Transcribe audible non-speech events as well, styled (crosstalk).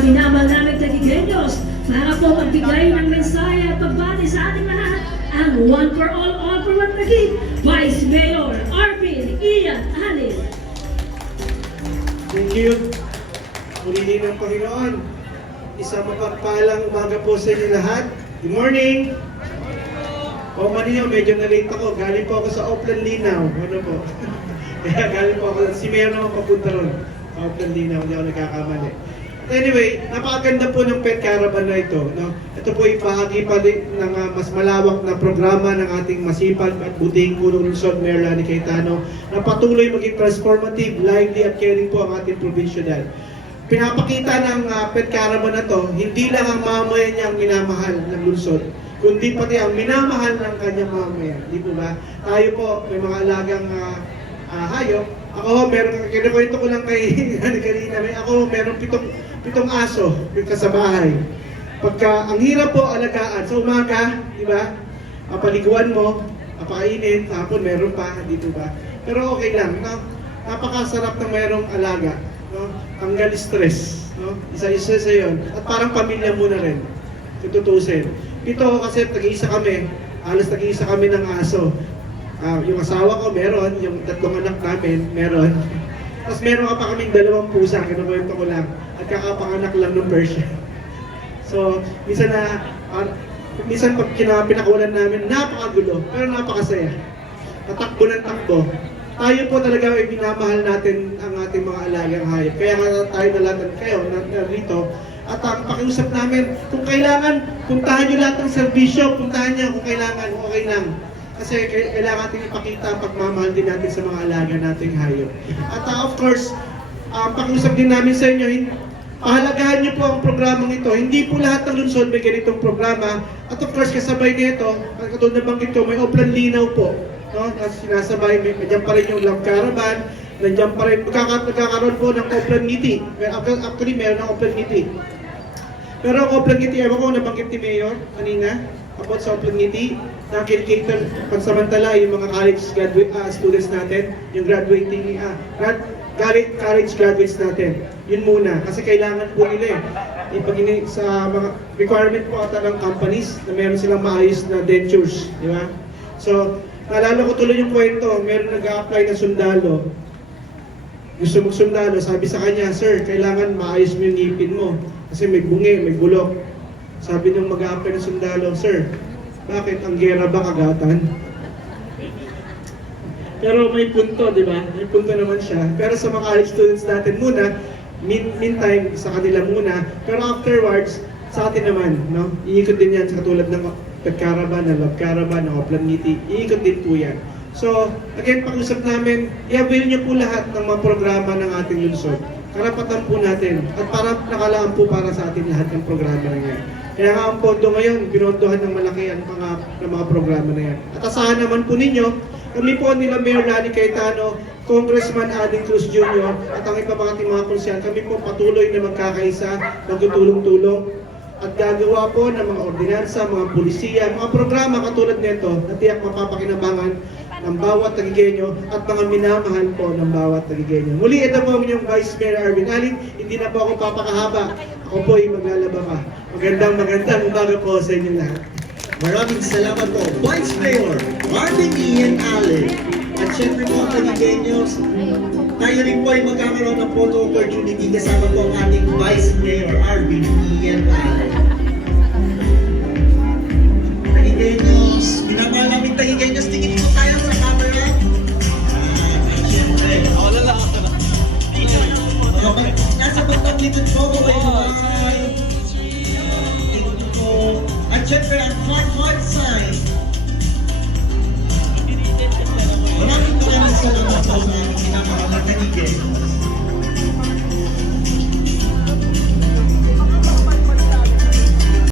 minamahal namin Tagigenyos, para po magbigay ng mensahe at pagbati sa ating lahat, ang One for All, All for One Taguig, Vice Mayor Arvin Ian Alin. Thank you. Purihin ng Panginoon. Isang mapagpalang umaga po sa inyo lahat. Good morning! O maniyo, medyo na-late ako. Galing po ako sa Oplan Linaw. Ano po? (laughs) Kaya galing po ako. Si Mayor naman papunta ron. Oplan Linaw. Hindi ako nagkakamali. Anyway, napakaganda po ng pet caravan na ito. No? Ito po ay bahagi pa din ng ah, mas malawak na programa ng ating masipag at buting punong lungsod, Mayor Lani Cayetano, na patuloy maging transformative, lively at caring po ang ating provincial. Pinapakita ng ah, pet caravan na to, hindi lang ang mamayan niya ang minamahal ng lungsod, kundi pati ang minamahal ng kanyang mamayan. Di po ba? Tayo po, may mga alagang ah, ah, hayop. Ako meron, kinukwento ko lang kay (laughs) kanina, may ako meron pitong, pitong aso yung sa bahay. Pagka, ang hirap po alagaan, sa umaga, di ba? Papaliguan mo, papakainin, hapon meron pa, di po ba? Pero okay lang, no? napakasarap ng mayroong alaga. No? Tanggal stress. No? Isa-isa sa yon. At parang pamilya mo na rin. Tututusin. Ito kasi tag-iisa kami. Halos tag-iisa kami ng aso. Ah, yung asawa ko meron, yung tatlong anak namin meron. Tapos meron ka pa kaming dalawang pusa, kinukwento ko lang. At kakapanganak lang ng Persian. So, minsan na, ah, minsan pag kina, pinakawalan namin, napakagulo, pero napakasaya. Tatakbo ng takbo. Tayo po talaga ay binamahal natin ang ating mga alagang hayop. Kaya nga tayo nalatan kayo na, na rito. At ang pakiusap namin, kung kailangan, puntahan nyo lahat ng serbisyo, puntahan nyo kung kailangan, okay lang. Kasi kai- kailangan natin ipakita ang pagmamahal din natin sa mga alaga nating hayop. At uh, of course, ang pakiusap din namin sa inyo, pahalagahan niyo po ang programang ito. Hindi po lahat ng lungsod may ganitong programa. At of course, kasabay nito, katulad na banggit ko, may Oplan Linaw po. No? Na sinasabay, may, nandiyan pa rin yung Love Caravan, nandiyan pa rin, magkaka- magkakaroon po ng Oplan Ngiti. Actually, meron ng Oplan Ngiti. Pero ang Oplan Ngiti, ewan ko, nabanggit ni Mayor kanina, about sa Ngiti, na kinikater pansamantala yung mga college graduate ah, students natin, yung graduating, ah, grad, college, college graduates natin. Yun muna, kasi kailangan po nila eh. Ipag sa mga requirement po ata ng companies na meron silang maayos na dentures, di ba? So, naalala ko tuloy yung kwento, meron nag-a-apply na sundalo, gusto mong sundalo, sabi sa kanya, Sir, kailangan maayos mo yung ngipin mo. Kasi may bungi, may bulok. Sabi nung mag a ng sundalo, Sir, bakit ang gera ba kagatan? Pero may punto, di ba? May punto naman siya. Pero sa mga college students natin muna, mean, meantime, sa kanila muna. Pero afterwards, sa atin naman, no? Iikot din yan sa katulad ng Pet Caravan, ng Love Caravan, ng Oplan Ngiti. Iikot din po yan. So, again, pag-usap namin, i-avail niyo po lahat ng mga programa ng ating lungsod. Karapatan po natin. At para nakalaan po para sa atin lahat ng programa na yan. Kaya nga ang pondo ngayon, pinondohan ng malaki ang mga, ng mga programa na yan. At asahan naman po ninyo, kami po nila Mayor Lani Cayetano, Congressman Ading Cruz Jr. at ang iba mga ating mga konsyan, kami po patuloy na magkakaisa, magtutulong-tulong at gagawa po ng mga ordinansa, mga pulisiya, mga programa katulad nito na tiyak mapapakinabangan ng bawat tagigenyo at mga minamahal po ng bawat tagigenyo. Muli, ito po ang inyong Vice Mayor Arvin Alin. Hindi na po ako papakahaba. Ako po ay maglalaba pa. Magandang magandang umaga po sa inyo lahat. Maraming salamat po, Vice Mayor Marvin Ian Allen. At syempre po, Panigenyos, tayo rin po ay magkakaroon ng photo opportunity kasama po ang ating Vice Mayor Maraming maraming salamat po